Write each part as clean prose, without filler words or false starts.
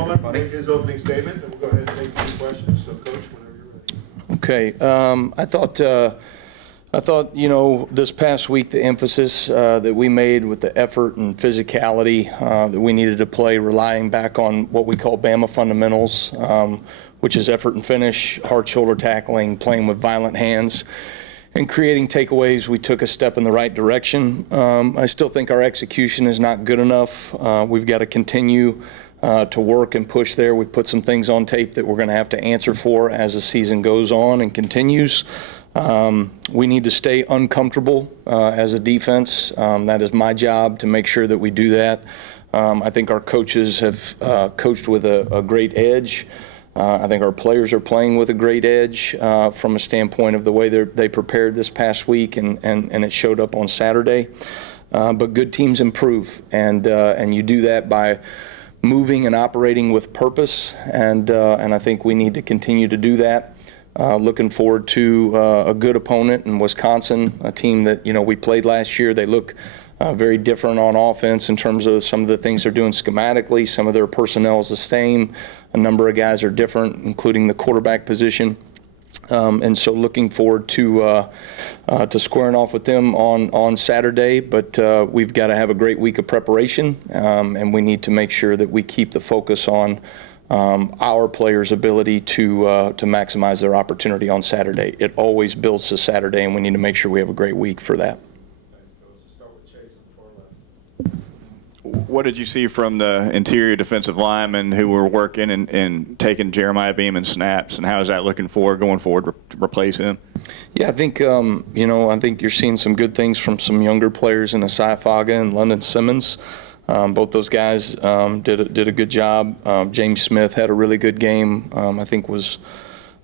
Wommack make his opening statement, and we'll go ahead and take some questions. So, Coach, whenever you're ready. Okay. I thought, you know, this past week the emphasis that we made with the effort and physicality that we needed to play, relying back on what we call Bama fundamentals, which is effort and finish, hard shoulder tackling, playing with violent hands, and creating takeaways. We took a step in the right direction. I still think our execution is not good enough. We've got to continue to work and push there. We've put some things on tape that we're going to have to answer for as the season goes on and continues. We need to stay uncomfortable as a defense. That is my job to make sure that we do that. I think our coaches have coached with a great edge. I think our players are playing with a great edge from a standpoint of the way they prepared this past week, and it showed up on Saturday. But good teams improve, and you do that by moving and operating with purpose, and I think we need to continue to do that. Looking forward to a good opponent in Wisconsin, a team that, you know, we played last year. They look very different on offense in terms of some of the things they're doing schematically. Some of their personnel is the same. A number of guys are different, including the quarterback position. And so looking forward to squaring off with them on Saturday. But we've got to have a great week of preparation, and we need to make sure that we keep the focus on our players' ability to maximize their opportunity on Saturday. It always builds to Saturday, and we need to make sure we have a great week for that. Thanks, Coach. Let's start with Chase on the far left. What did you see from the interior defensive linemen who were working and taking Jeremiah Beeman snaps, and how is that looking going forward to replace him? Yeah, I think you know, I think you're seeing some good things from some younger players in Asai Faga and London Simmons. Both those guys did a good job. James Smith had a really good game. I think was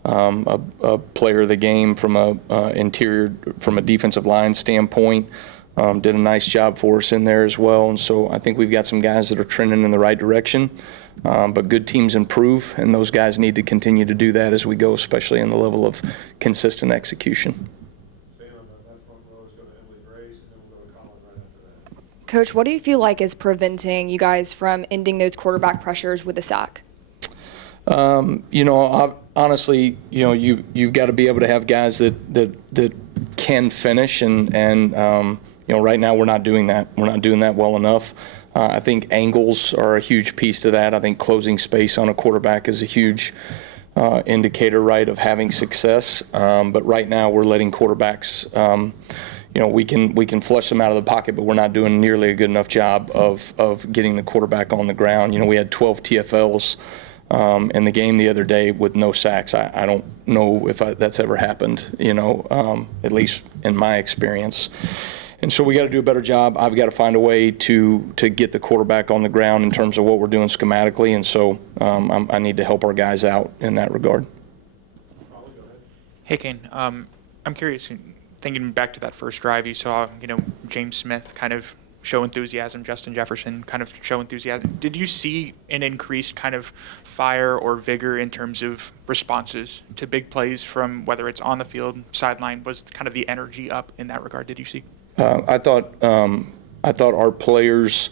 a player of the game from a defensive line standpoint. Did a nice job for us in there as well. And so I think we've got some guys that are trending in the right direction. But good teams improve, and those guys need to continue to do that as we go, especially in the level of consistent execution. Coach, what do you feel like is preventing you guys from ending those quarterback pressures with a sack? You know, honestly, you know, you've got to be able to have guys that can finish, and you know, right now we're not doing that. We're not doing that well enough. I think angles are a huge piece to that. I think closing space on a quarterback is a huge indicator, right, of having success. But right now we're letting quarterbacks. You know, we can flush them out of the pocket, but we're not doing nearly a good enough job of getting the quarterback on the ground. You know, we had 12 TFLs in the game the other day with no sacks. I don't know if that's ever happened, you know, at least in my experience. And so we got to do a better job. I've got to find a way to get the quarterback on the ground in terms of what we're doing schematically, and so I need to help our guys out in that regard. Hey, Kane. I'm curious. Thinking back to that first drive, you saw, you know, James Smith kind of show enthusiasm, Justin Jefferson kind of show enthusiasm. Did you see an increased kind of fire or vigor in terms of responses to big plays from whether it's on the field, sideline? Was kind of the energy up in that regard? Did you see? I thought our players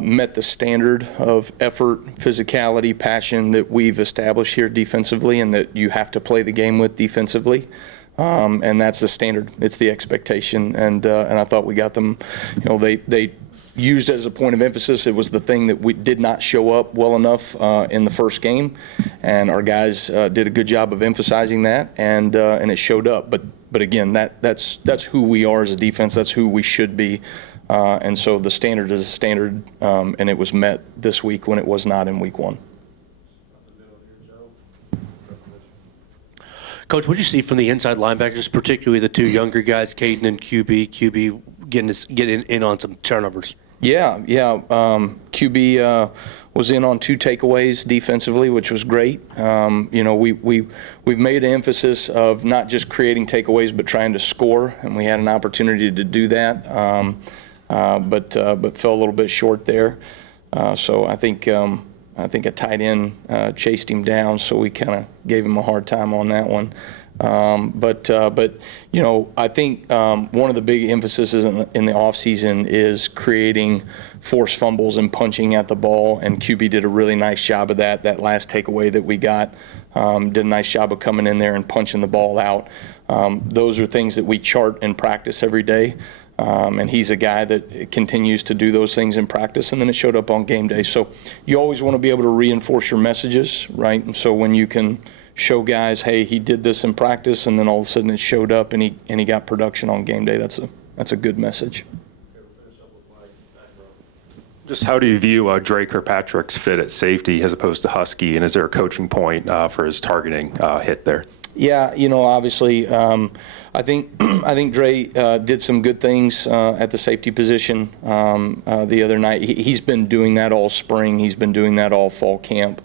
met the standard of effort, physicality, passion that we've established here defensively, and that you have to play the game with defensively. And that's the standard. It's the expectation, and I thought we got them. You know, they used as a point of emphasis. It was the thing that we did not show up well enough in the first game, and our guys did a good job of emphasizing that, and it showed up. But again, that's who we are as a defense. That's who we should be, and so the standard is a standard, and it was met this week when it was not in week one. Coach, what did you see from the inside linebackers, particularly the two younger guys, Kane and QB getting in on some turnovers? Yeah. QB was in on 2 takeaways defensively, which was great. You know, we've made an emphasis of not just creating takeaways, but trying to score, and we had an opportunity to do that, but fell a little bit short there. So I think I think a tight end chased him down, so we kind of gave him a hard time on that one. But you know, I think one of the big emphases in the offseason is creating forced fumbles and punching at the ball, and QB did a really nice job of that. That last takeaway that we got, did a nice job of coming in there and punching the ball out. Those are things that we chart and practice every day. And he's a guy that continues to do those things in practice, and then it showed up on game day. So you always want to be able to reinforce your messages, right? And so when you can show guys, hey, he did this in practice, and then all of a sudden it showed up and he got production on game day, that's a good message. Just how do you view Dre Kirkpatrick's fit at safety as opposed to Husky, and is there a coaching point for his targeting hit there? Yeah, you know, obviously, I think Dre did some good things at the safety position the other night. He's been doing that all spring. He's been doing that all fall camp.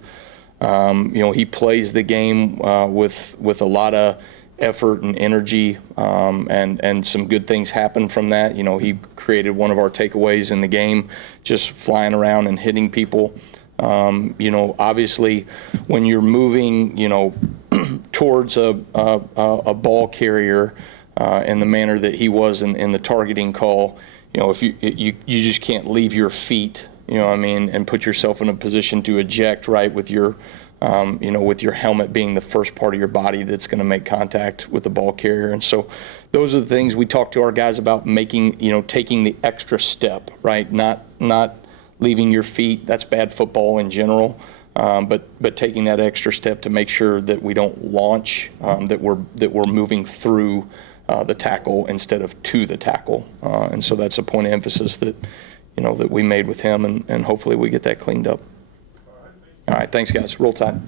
You know, he plays the game with a lot of effort and energy, and some good things happen from that. You know, he created one of our takeaways in the game, just flying around and hitting people. You know, obviously, when you're moving, you know, towards a ball carrier in the manner that he was in the targeting call, you know, if you just can't leave your feet, you know what I mean, and put yourself in a position to eject, right, with your, you know, with your helmet being the first part of your body that's going to make contact with the ball carrier. And so those are the things we talk to our guys about, making, you know, taking the extra step, right, not leaving your feet. That's bad football in general. But taking that extra step to make sure that we don't launch, that we're moving through the tackle instead of to the tackle, and so that's a point of emphasis that, you know, that we made with him, and hopefully we get that cleaned up. All right, thanks guys. Roll Tide.